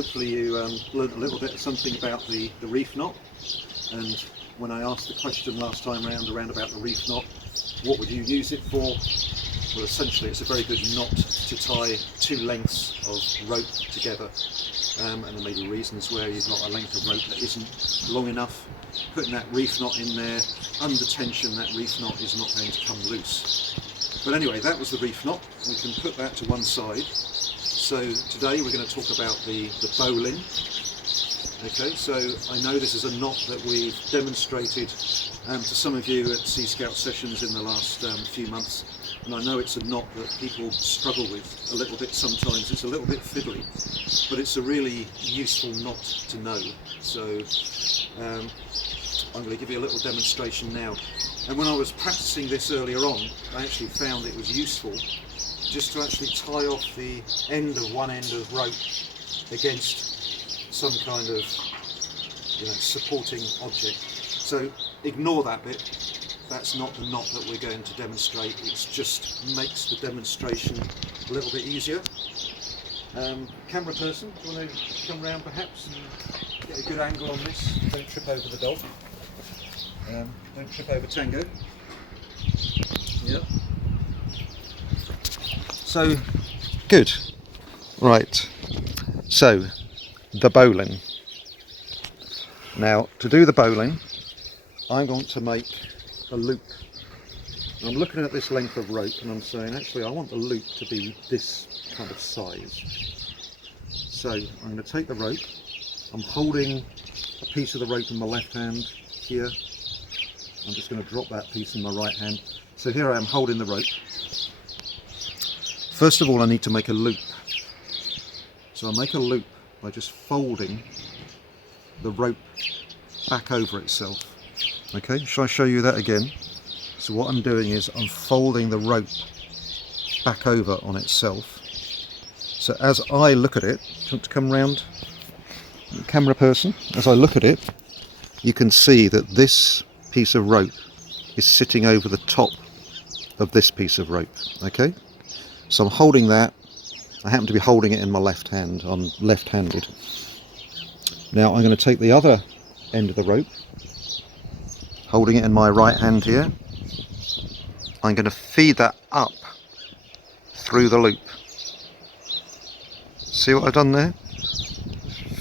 hopefully you learned a little bit of something about the reef knot. And when I asked the question last time around about the reef knot, what would you use it for? Well, essentially it's a very good knot to tie two lengths of rope together. And there may be reasons where you've got a length of rope that isn't long enough. Putting that reef knot in there, under tension, that reef knot is not going to come loose. But anyway, that was the reef knot. We can put that to one side. So today we're going to talk about the bowline. Okay, so I know this is a knot that we've demonstrated to some of you at Sea Scout sessions in the last few months, and I know it's a knot that people struggle with a little bit sometimes. It's a little bit fiddly, but it's a really useful knot to know. So I'm going to give you a little demonstration now. And when I was practicing this earlier on, I actually found it was useful just to actually tie off the end of one end of rope against some kind of supporting object. So ignore that bit. That's not the knot that we're going to demonstrate. It just makes the demonstration a little bit easier. Camera person, do you want to come around perhaps and get a good angle on this? Don't trip over the dog. Don't trip over Tango. Yep. So, good. Right. So, the bowline. Now, to do the bowline, I'm going to make a loop. I'm looking at this length of rope and I'm saying, actually, I want the loop to be this kind of size. So, I'm going to take the rope. I'm holding a piece of the rope in my left hand here. I'm just going to drop that piece in my right hand. So here I am holding the rope. First of all, I need to make a loop. So I make a loop by just folding the rope back over itself. Okay, shall I show you that again? So what I'm doing is I'm folding the rope back over on itself. So as I look at it, do you want to come round, camera person? As I look at it, you can see that this piece of rope is sitting over the top of this piece of rope. Okay, so I'm holding that. I happen to be holding it in my left hand. I'm left-handed. Now I'm going to take the other end of the rope, holding it in my right hand here. I'm going to feed that up through the loop. See what I've done there?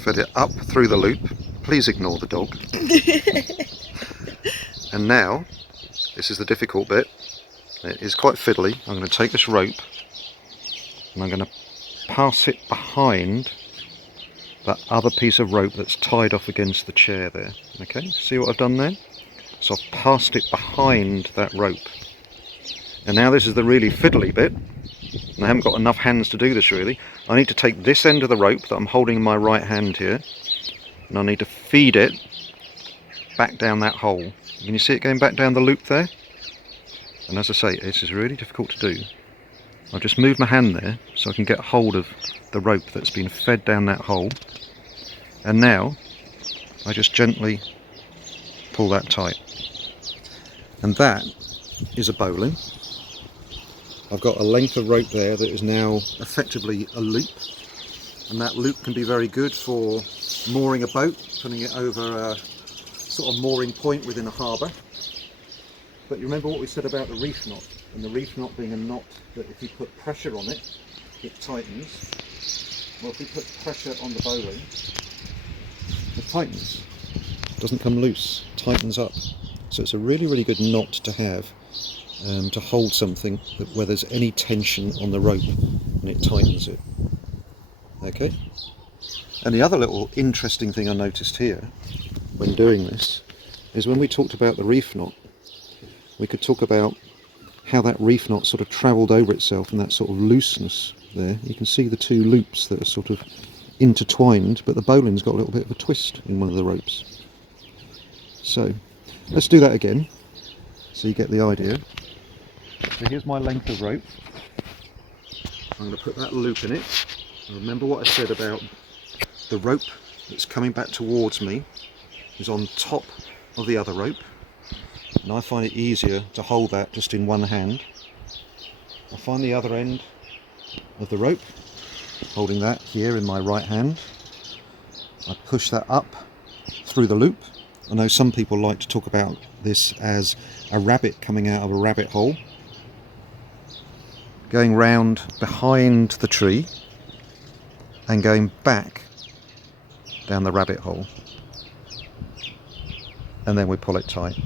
Fed it up through the loop. Please ignore the dog. And now, this is the difficult bit. It is quite fiddly. I'm going to take this rope and I'm going to pass it behind that other piece of rope that's tied off against the chair there. Okay, see what I've done there? So I've passed it behind that rope. And now this is the really fiddly bit. And I haven't got enough hands to do this really. I need to take this end of the rope that I'm holding in my right hand here, and I need to feed it back down that hole. Can you see it going back down the loop there? And as I say, this is really difficult to do. I've just moved my hand there so I can get hold of the rope that's been fed down that hole. And now I just gently pull that tight. And that is a bowline. I've got a length of rope there that is now effectively a loop. And that loop can be very good for mooring a boat, putting it over a sort of mooring point within a harbour. But you remember what we said about the reef knot, and the reef knot being a knot that if you put pressure on it, it tightens. Well, if we put pressure on the bowline, it tightens. It doesn't come loose, it tightens up. So it's a really, really good knot to have to hold something where there's any tension on the rope, and it tightens it. Okay? And the other little interesting thing I noticed here when doing this is when we talked about the reef knot, we could talk about how that reef knot sort of travelled over itself and that sort of looseness there. You can see the two loops that are sort of intertwined, but the bowline's got a little bit of a twist in one of the ropes. So let's do that again so you get the idea. So here's my length of rope. I'm going to put that loop in it. Remember what I said about the rope that's coming back towards me is on top of the other rope, and I find it easier to hold that just in one hand. I find the other end of the rope, holding that here in my right hand, I push that up through the loop. I know some people like to talk about this as a rabbit coming out of a rabbit hole, going round behind the tree and going back down the rabbit hole, and then we pull it tight,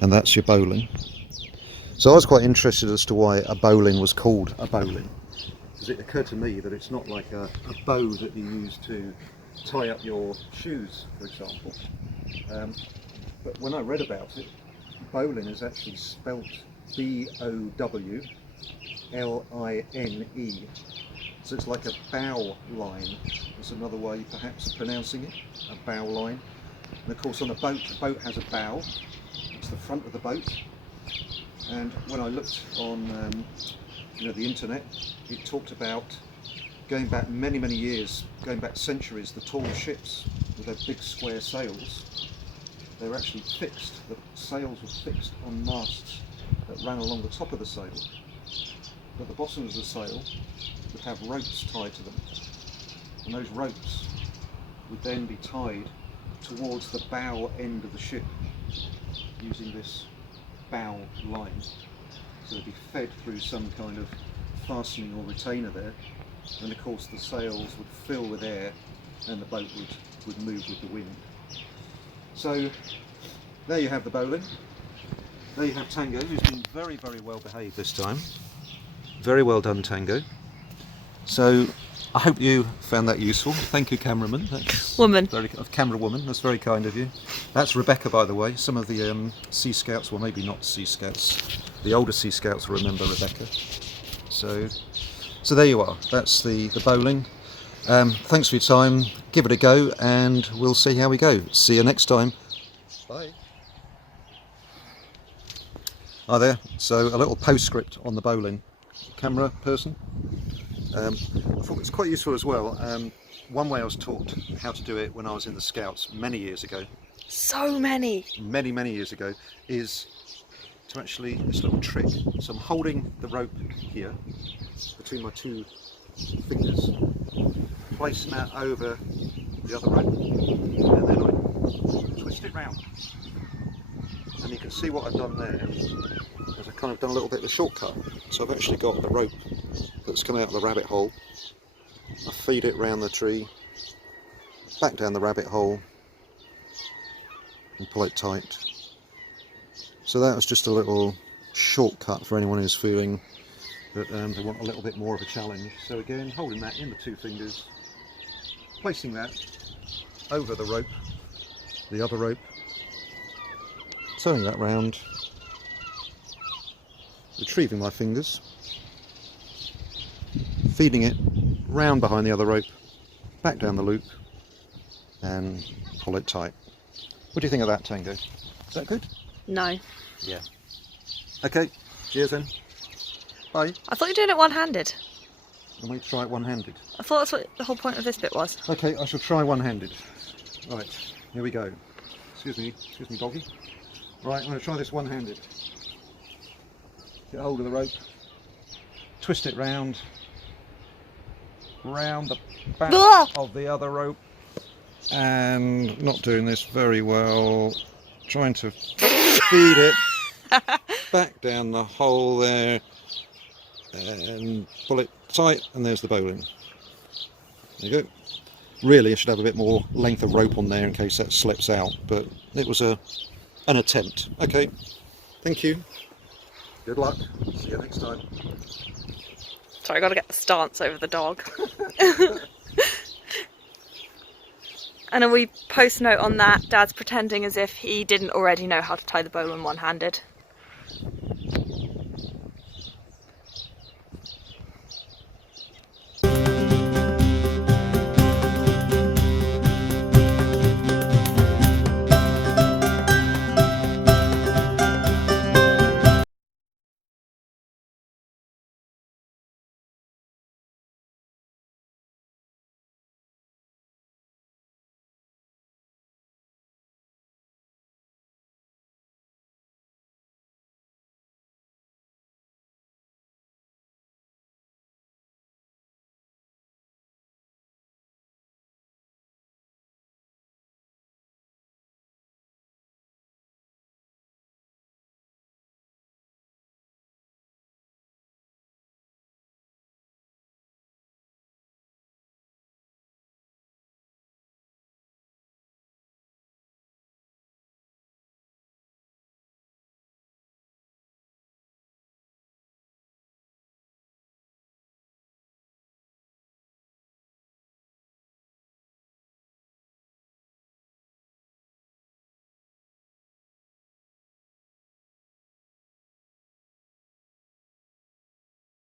and that's your bowline. So I was quite interested as to why a bowline was called a bowline, because it occurred to me that it's not like a bow that you use to tie up your shoes, for example. But when I read about it, bowline is actually spelt B-O-W-L-I-N-E. So it's like a bow line. That's another way perhaps of pronouncing it, a bow line. And of course on a boat, the boat has a bow. It's the front of the boat. And when I looked on the internet, it talked about going back many years, going back centuries, the tall ships with their big square sails, they were actually fixed. The sails were fixed on masts that ran along the top of the sail. But the bottoms of the sail would have ropes tied to them, and those ropes would then be tied towards the bow end of the ship using this bow line. So they'd be fed through some kind of fastening or retainer there, and of course the sails would fill with air and the boat would move with the wind. So there you have the bowline. There you have Tango, who's been very well behaved this time. Very well done, Tango. So I hope you found that useful. Thank you, cameraman. That's camera woman. That's very kind of you. That's Rebecca, by the way. Some of the Sea Scouts, well maybe not Sea Scouts, the older Sea Scouts will remember Rebecca. So there you are. That's the bowline. Thanks for your time. Give it a go, and we'll see how we go. See you next time. Bye. Hi there. So a little postscript on the bowline. Camera person. I thought it was quite useful as well. One way I was taught how to do it when I was in the Scouts many years ago. So many! Many years ago, is to actually, this little trick. So I'm holding the rope here between my two fingers, placing that over the other rope, and then I twist it round. And you can see what I've done there is I've kind of done a little bit of a shortcut. So I've actually got the rope that's come out of the rabbit hole. I feed it round the tree, back down the rabbit hole, and pull it tight. So that was just a little shortcut for anyone who's feeling that they want a little bit more of a challenge. So again, holding that in the two fingers, placing that over the rope, the other rope, turning that round, retrieving my fingers, feeding it round behind the other rope, back down the loop, and pull it tight. What do you think of that, Tango? Is that good? No. Yeah. Okay, cheers then. Bye. I thought you were doing it one-handed. Let me try it one-handed. I thought that's what the whole point of this bit was. Okay, I shall try one-handed. Right, here we go. Excuse me, doggy. Right, I'm going to try this one-handed. Get hold of the rope, twist it round the back of the other rope, and not doing this very well, trying to feed it back down the hole there and pull it tight, and there's the bowline. There you go. Really I should have a bit more length of rope on there in case that slips out, but it was an attempt. Okay, thank you. Good luck. See you next time. Sorry, I got to get the stance over the dog. And a wee post note on that, Dad's pretending as if he didn't already know how to tie the bowline one-handed.